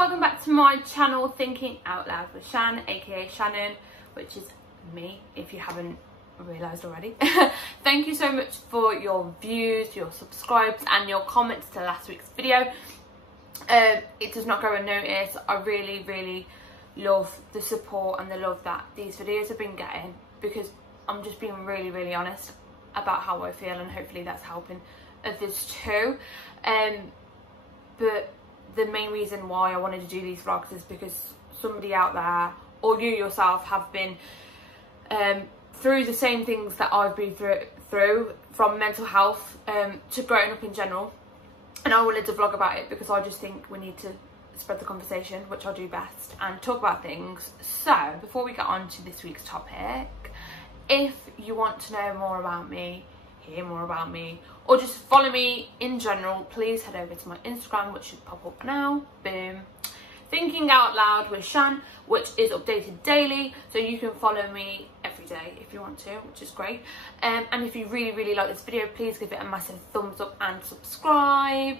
welcome back to my channel, Thinking Out Loud with Shan, aka Shannon, which is me if you haven't realised already. Thank you so much for your views, your subscribes and your comments to last week's video. It does not go unnoticed. I really love the support and the love that these videos have been getting, because I'm just being really honest about how I feel, and hopefully that's helping others too. But the main reason why I wanted to do these vlogs is because somebody out there, or you yourself, have been through the same things that I've been through, from mental health to growing up in general, and I wanted to vlog about it because I just think we need to spread the conversation, which I do best, and talk about things. So before we get on to this week's topic, if you want to know more about me, hear more about me, or just follow me in general, please head over to my Instagram, which should pop up now. Boom. Thinking Out Loud with Shan, which is updated daily, so you can follow me every day if you want to, which is great. And if you really like this video, please give it a massive thumbs up and subscribe.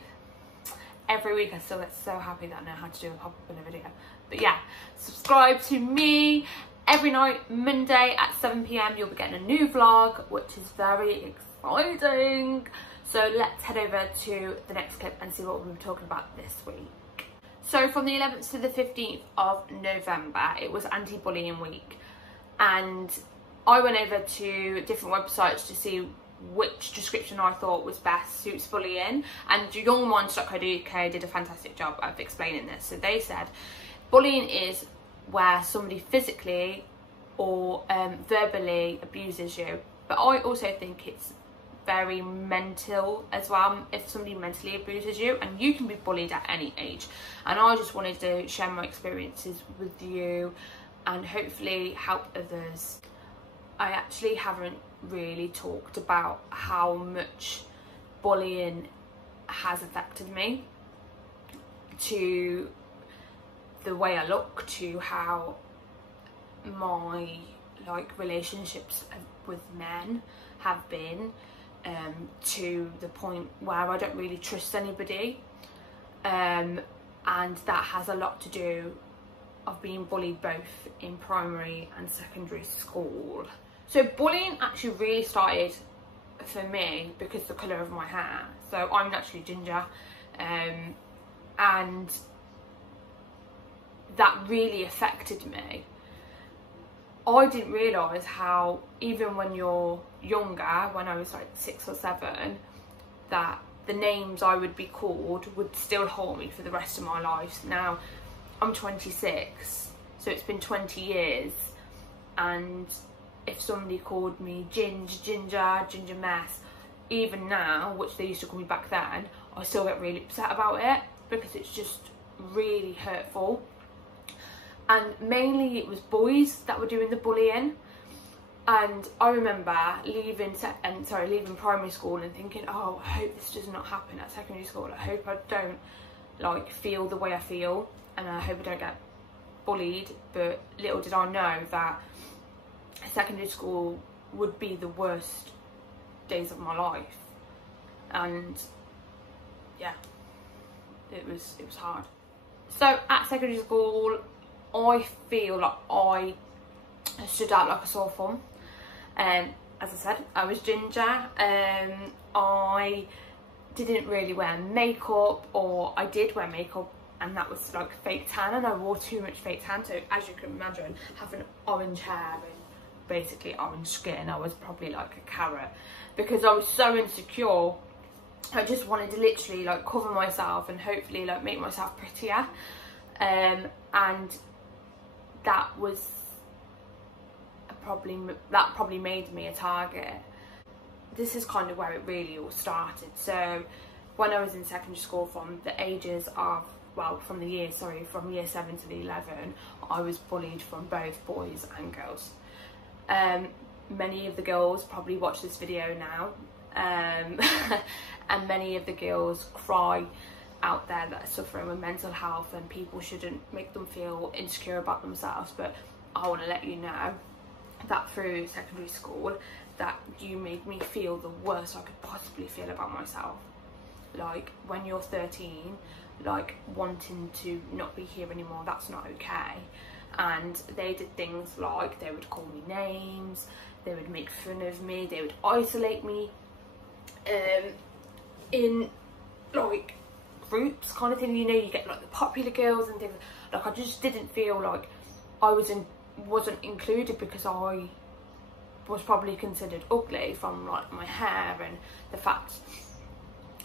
Every week I still get so happy that I know how to do a pop-up in a video. But yeah, subscribe to me. Every night, Monday at 7 PM, you'll be getting a new vlog, which is very exciting. So let's head over to the next clip and see what we'll be talking about this week. So from the 11th to the 15th of November, it was anti-bullying week, and I went over to different websites to see which description I thought was best suits bullying, and youngminds.co.uk did a fantastic job of explaining this. So they said bullying is where somebody physically or verbally abuses you, but I also think it's very mental as well. If somebody mentally abuses you, and you can be bullied at any age, and I just wanted to share my experiences with you and hopefully help others. I actually haven't really talked about how much bullying has affected me, to the way I look, to how my relationships with men have been, to the point where I don't really trust anybody, and that has a lot to do of being bullied both in primary and secondary school. So bullying actually really started for me because the colour of my hair. So I'm naturally ginger, and that really affected me. I didn't realise how, even when you're younger, when I was like 6 or 7, that the names I would be called would still haunt me for the rest of my life. Now I'm 26, so it's been 20 years, and if somebody called me ginger mess, even now, which they used to call me back then, I still get really upset about it because it's just really hurtful. And mainly it was boys that were doing the bullying, and I remember leaving primary school and thinking, oh, I hope this does not happen at secondary school. I hope I don't feel the way I feel, and I hope I don't get bullied. But little did I know that secondary school would be the worst days of my life, and yeah, it was hard. So at secondary school, I feel like I stood out like a sore thumb. As I said, I was ginger. I didn't really wear makeup, or I did wear makeup, and that was like fake tan, and I wore too much fake tan. So as you can imagine, having orange hair and basically orange skin, I was probably like a carrot, because I was so insecure. I just wanted to literally cover myself and hopefully make myself prettier, and that probably made me a target. This is kind of where it really all started. So when I was in secondary school, from the ages of, from year 7 to the 11, I was bullied from both boys and girls. Many of the girls probably watch this video now, and many of the girls cry out there that are suffering with mental health, and people shouldn't make them feel insecure about themselves. But I want to let you know that through secondary school, that you made me feel the worst I could possibly feel about myself. Like when you're 13, like wanting to not be here anymore. That's not okay. And they did things like they would call me names, they would make fun of me, they would isolate me in like groups kind of thing. You know, you get like the popular girls and things. Like I just didn't feel like I wasn't included, because I was probably considered ugly from like my hair and the fact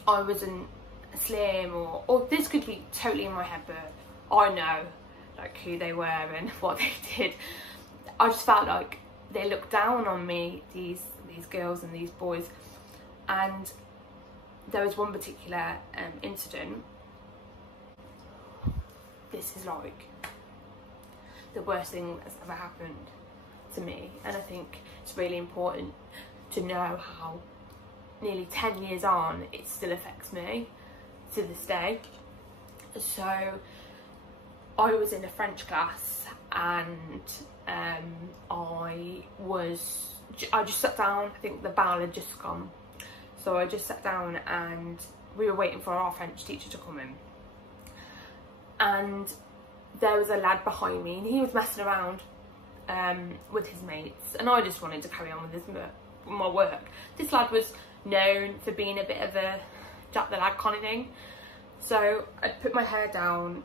I wasn't slim, or this could be totally in my head, but I know like who they were and what they did. I just felt like they looked down on me, these girls and these boys. And there was one particular incident. This is like the worst thing that's ever happened to me, and I think it's really important to know how nearly 10 years on it still affects me to this day. So I was in a French class, and I just sat down. I think the bell had just gone, so I just sat down and we were waiting for our French teacher to come in, and there was a lad behind me and he was messing around with his mates, and I just wanted to carry on with my work. This lad was known for being a bit of a Jack the Lad kind of thing, so I put my head down,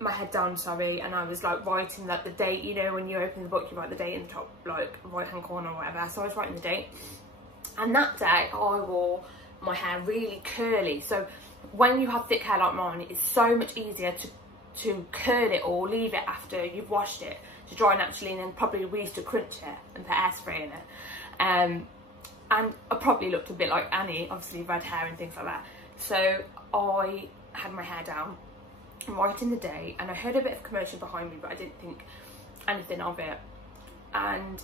and I was like writing like the date. You know, when you open the book you write the date in the top like right hand corner or whatever, so I was writing the date. And that day I wore my hair really curly, so when you have thick hair like mine, it's so much easier to curl it or leave it after you've washed it to dry naturally, and then probably we used to crunch it and put hairspray in it. And I probably looked a bit like Annie, obviously red hair and things like that. So I had my hair down, writing the day, and I heard a bit of commotion behind me, but I didn't think anything of it. And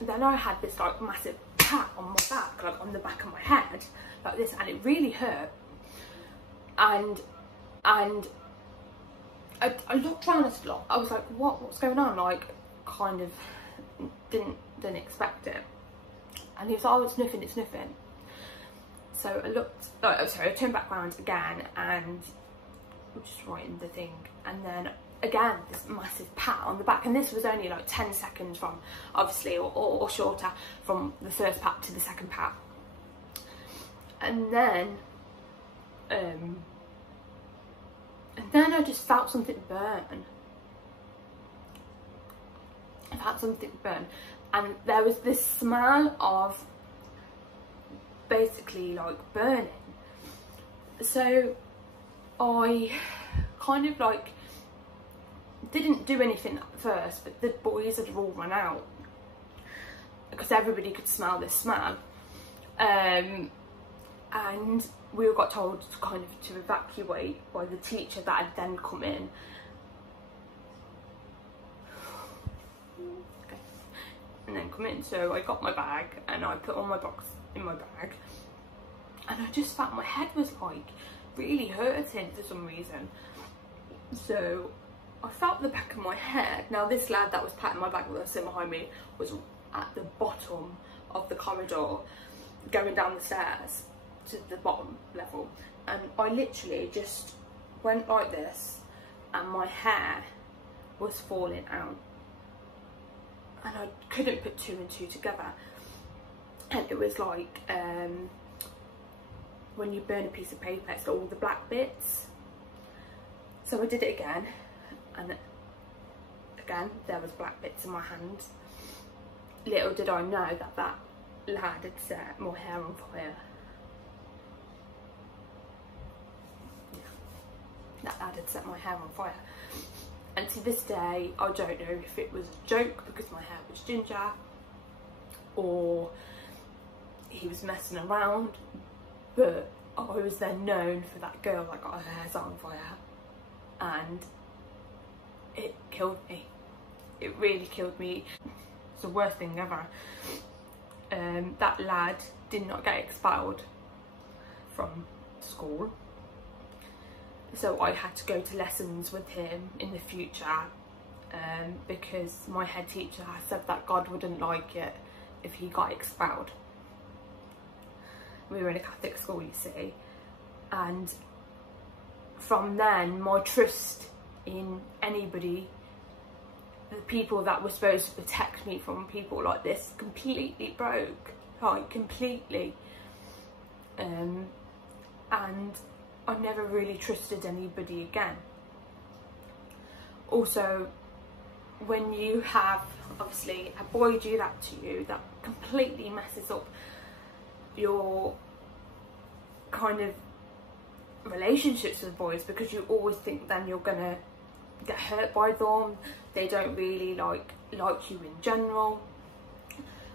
then I had this like massive pat on my back, like on the back of my head like this, and it really hurt. And I looked around us a lot. I was like, what's going on? Like, kind of didn't expect it. And he was like, oh, it's nothing. So I looked, I turned back round again, and we're just writing the thing, and then again this massive pat on the back, and this was only like 10 seconds from, obviously, or shorter, from the first pat to the second pat. And then I just felt something burn. And there was this smell of basically like burning. So I kind of like didn't do anything at first, but the boys had all run out because everybody could smell this smell. And we all got told to kind of to evacuate by the teacher that had then come in. Okay. And then come in, so I got my bag and I put all my box in my bag, and I just felt my head was like really hurting for some reason. So I felt the back of my head. Now this lad that was patting my back that was sitting behind me was at the bottom of the corridor going down the stairs to the bottom level, and I literally just went like this and my hair was falling out, and I couldn't put two and two together. And it was like when you burn a piece of paper, it's got all the black bits. So I did it again, and again there was black bits in my hands. Little did I know that that lad had set my hair on fire. That lad had set my hair on fire. And to this day, I don't know if it was a joke because my hair was ginger, or he was messing around, but I was then known for that girl that got her hair set on fire, and it killed me. It really killed me. It's the worst thing ever. That lad did not get expelled from school, so I had to go to lessons with him in the future, because my head teacher said that God wouldn't like it if he got expelled. We were in a Catholic school, you see, and from then, my trust in anybody, the people that were supposed to protect me from people like this, completely broke, like completely. And I never really trusted anybody again. Also, when you have obviously a boy do that to you, that completely messes up your kind of relationships with boys, because you always think then you're gonna get hurt by them, they don't really like you in general.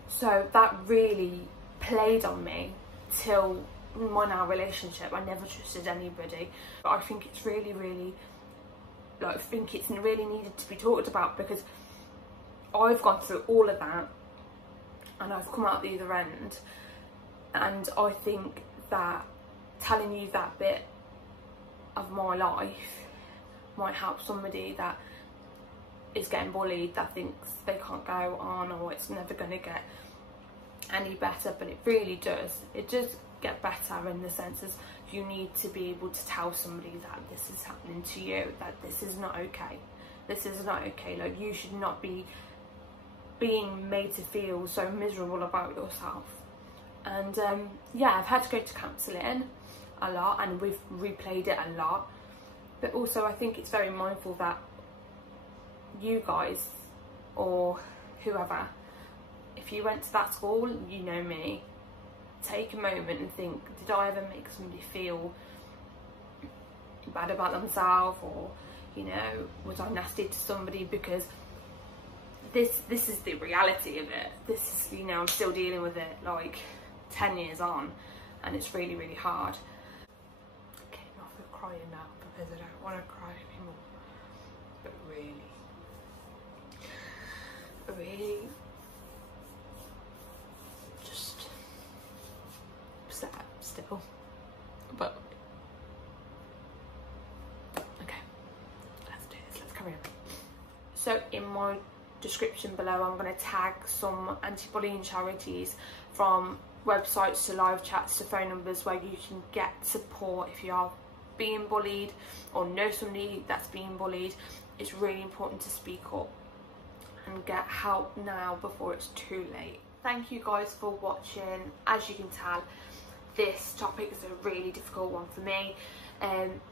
So that really played on me till my now relationship. I never trusted anybody, but I think it's really like, I think it's really needed to be talked about, because I've gone through all of that and I've come out the other end, and I think that telling you that bit of my life might help somebody that is getting bullied, that thinks they can't go on or it's never going to get any better. But it really does. It does get better, in the sense as you need to be able to tell somebody that this is happening to you, that this is not okay. This is not okay. Like, you should not be being made to feel so miserable about yourself. And yeah, I've had to go to counselling a lot, and we've replayed it a lot. But also I think it's very mindful that you guys, or whoever, if you went to that school, you know me, take a moment and think, did I ever make somebody feel bad about themselves, or, you know, was I nasty to somebody? Because this is the reality of it. This is, you know, I'm still dealing with it like 10 years on, and it's really hard. Getting off of crying now because I don't want to cry anymore, but really just upset still. But okay, let's do this, let's carry on. So in my description below, I'm going to tag some anti-bullying charities, from websites to live chats to phone numbers, where you can get support if you are being bullied or know somebody that's being bullied. It's really important to speak up and get help now before it's too late. Thank you guys for watching. As you can tell, this topic is a really difficult one for me.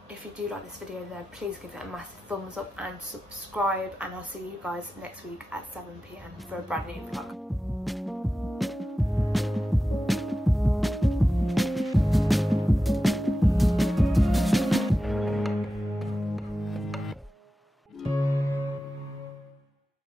If you do like this video, then please give it a massive thumbs up and subscribe, and I'll see you guys next week at 7 PM for a brand new vlog.